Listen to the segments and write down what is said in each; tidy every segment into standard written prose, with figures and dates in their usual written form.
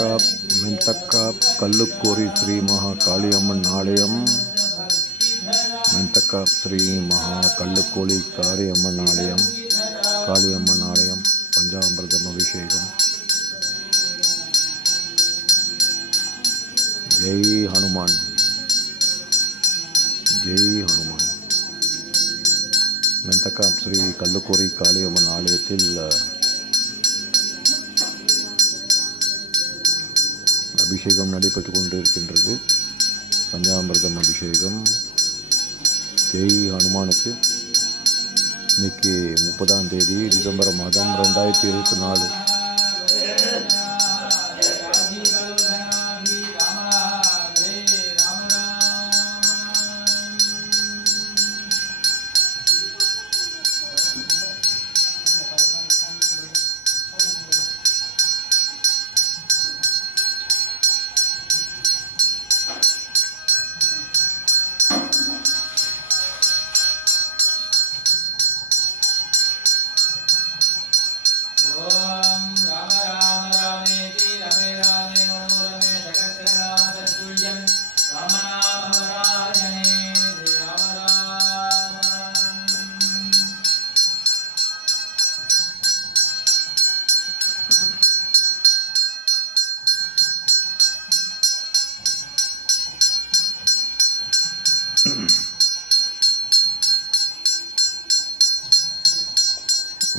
மெந்தக்கா கல்லுக்கோரி ஸ்ரீ மகா காளியம்மன் ஆலயம். மெந்தக்கா ஸ்ரீ மகா கல்லுக்கோழி காளியம்மன் ஆலயம். காளியம்மன் ஆலயம் பஞ்சாமிர்தம் அபிஷேகம். ஜெய் ஹனுமான், ஜெய் ஹனுமான். மெந்தக்கா ஸ்ரீ கல்லுக்கோரி காளியம்மன் ஆலயத்தில் அபிஷேகம் நடைபெற்று கொண்டிருக்கின்றது. பஞ்சாமிர்தம் அபிஷேகம். ஜெய் ஹனுமானுக்கு. இன்னைக்கு 30ஆம் தேதி டிசம்பர் மாதம் 2024.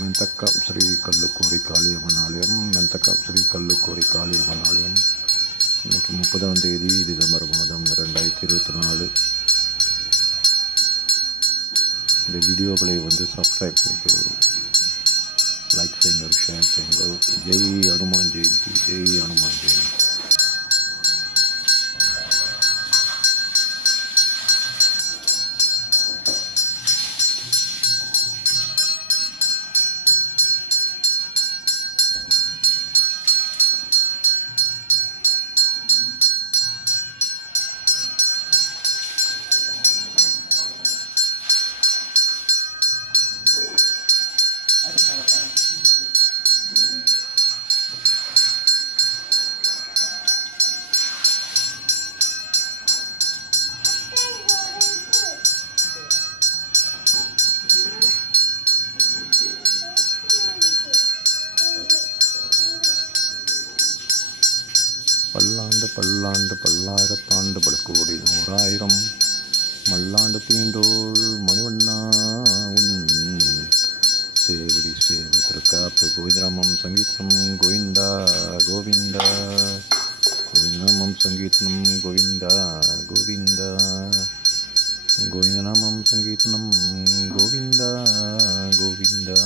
மெந்தக்கா ஸ்ரீ கல்லுக்கோரி காளியம்மன் ஆலயம். மெந்தக்கா ஸ்ரீ கல்லுக்கோரி காளியம்மன் ஆலயம். இன்னைக்கு 30ஆம் தேதி டிசம்பர் மாதம் 2024. இந்த வீடியோக்களை சப்ஸ்கிரைப் பண்ணிக்கோ, லைக் செய்யுங்கள், ஷேர் செய்யுங்கள். ஜெய் ஹனுமான் ஜெயந்தி, ஜெய் ஹனுமான் ஜெயந்தி. பல்லாண்டு பல்லாண்டு பல்லாயிரத்தாண்டு படுக்கோடி நூறாயிரம் மல்லாண்டு தீண்டோள் மணிவண்ணா உன் சேவடி சேவத்திற்காப்பு. கோவிந்தராமம் சங்கீதம் கோவிந்தா கோவிந்தா. கோவிந்தநாமம் சங்கீதனம் கோவிந்தா கோவிந்தா. கோவிந்தநாமம் சங்கீதனம் கோவிந்தா கோவிந்தா.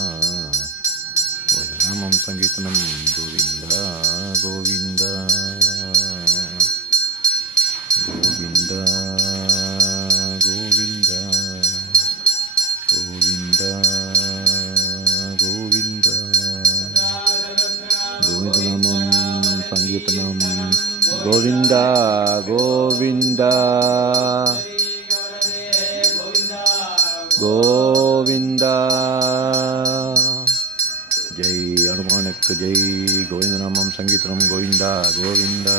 கோவிந்தநாமம் சங்கீதனம் கோவிந்தா கோவிந்தா கோவிந்தா கோவிந்தா கோவிந்தா கோவிந்தா. கோவிந்தநாமம் சங்கீதனம் கோவிந்தா கோவிந்தா கோவிந்தா. ஜெய் ஹனுமானுக்கு ஜெய். கோவிந்தநாமம் சங்கீதனம் கோவிந்தா கோவிந்தா.